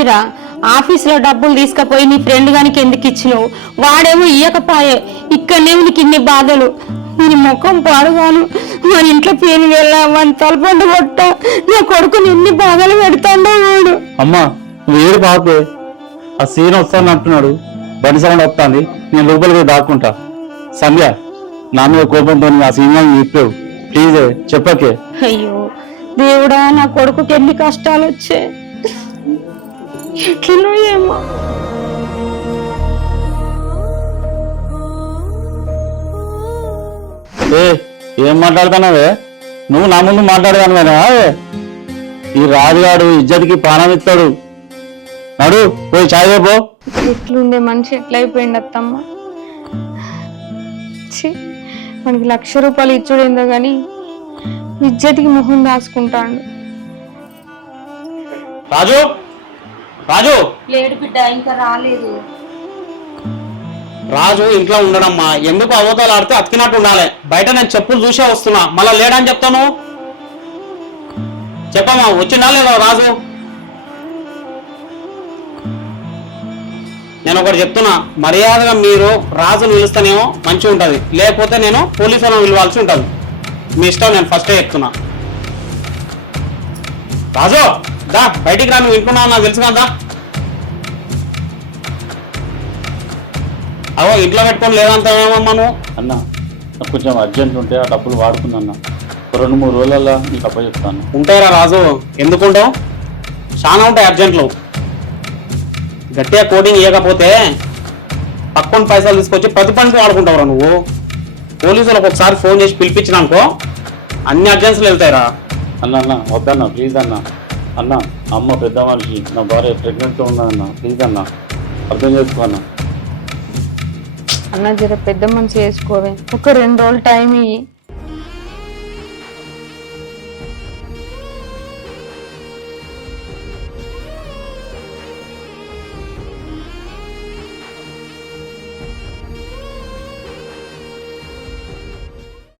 ఏందిరా ఆఫీసులో డబ్బులు తీసుకుపోయి నీ ఫ్రెండ్ గానికి ఎందుకు ఇచ్చినావు? వాడేమో ఇయ్యకపాయే, ఇక్కడనేమో నీకు ఇన్ని బాధలు. నీ ముఖం పాడుగాను మన ఇంట్లో పేరు వెళ్ళామని తలపండు కొట్ట నా కొడుకుని ఎన్ని బాధలు పెడతాడో వాడు. అమ్మా వేరు బాబే, ఆ సీన్ వస్తాను అంటున్నాడు, బండి సౌండ్ వస్తుంది, నేను లోపలికి దాక్కుంటా. సంధ్య నా మీద కోపంతో ఆ సినిమా చెప్పావు, ప్లీజ్ చెప్పకే. అయ్యో దేవుడా, నా కొడుకుకి ఎన్ని కష్టాలు వచ్చాయి, ఎట్లనో ఏమో. ఏం మాట్లాడుతున్నావే? నువ్వు నా ముందు మాట్లాడదాను. ఈ రాజుగాడు ఇజ్జతికి ప్రాణం ఇస్తాడు. నడు పోయి చాయ్ పో. ఎట్లుండే మనిషి ఎట్లయిపోయింది అత్తమ్మ. మనకి 1,00,000 రూపాయలు ఇచ్చుడేందో గాని ఇజ్జతికి మొహం దాచుకుంటాడు. రాజు రాజు లేడు బిడ్డ, ఇంకా రాలేదు. రాజు ఇంట్లో ఉండడమ్మా, ఎందుకు అవతలు ఆడితే అతికినట్టు ఉండాలి. బయట నేను చెప్పులు చూసే వస్తున్నా, మళ్ళా లేడని చెప్తాను. చెప్పమ్మా, వచ్చిందా లేదా రాజు? నేను ఒకటి చెప్తున్నా, మర్యాదగా మీరు రాజును పిలుస్తానేమో మంచిగా ఉంటుంది, లేకపోతే నేను పోలీసులను పిలవాల్సి ఉంటుంది. మీ ఇష్టం, నేను ఫస్టే చెప్తున్నా. రాజు దా బయటికి రా, నువ్వు వింటున్నావు నాకు తెలుసు కదా. అవో ఇంట్లో పెట్టుకొని లేదంటావేమమ్మా నువ్వు? అన్న కొంచెం అర్జెంట్ ఉంటే ఆ డబ్బులు వాడుకుందన్న, 2-3 రోజులలో నీకు అప్ప చెప్తాను. ఉంటాయిరా రాజు, ఎందుకుంటావు? చాలా ఉంటాయి అర్జెంట్లు. గట్టిగా కోటింగ్ ఇవ్వకపోతే పక్కన పైసలు తీసుకొచ్చి ప్రతి పనికి వాడుకుంటావురా నువ్వు. పోలీసులకు ఒకసారి ఫోన్ చేసి పిలిపించినానుకో అన్ని అర్జెన్సీలు వెళ్తాయిరా. అన్న వద్దన్న ప్లీజ్ అన్న. అన్న అమ్మ పెద్ద మనిషి, నా భార్య ప్రెగ్నెంట్తో ఉన్నదన్న, ప్లీజ్ అన్న అర్థం చేసుకో అన్న. అన్న జర పెద్ద మనిషి చేసుకోవే, ఒక 2 రోజులు టైం ఇయ్యి.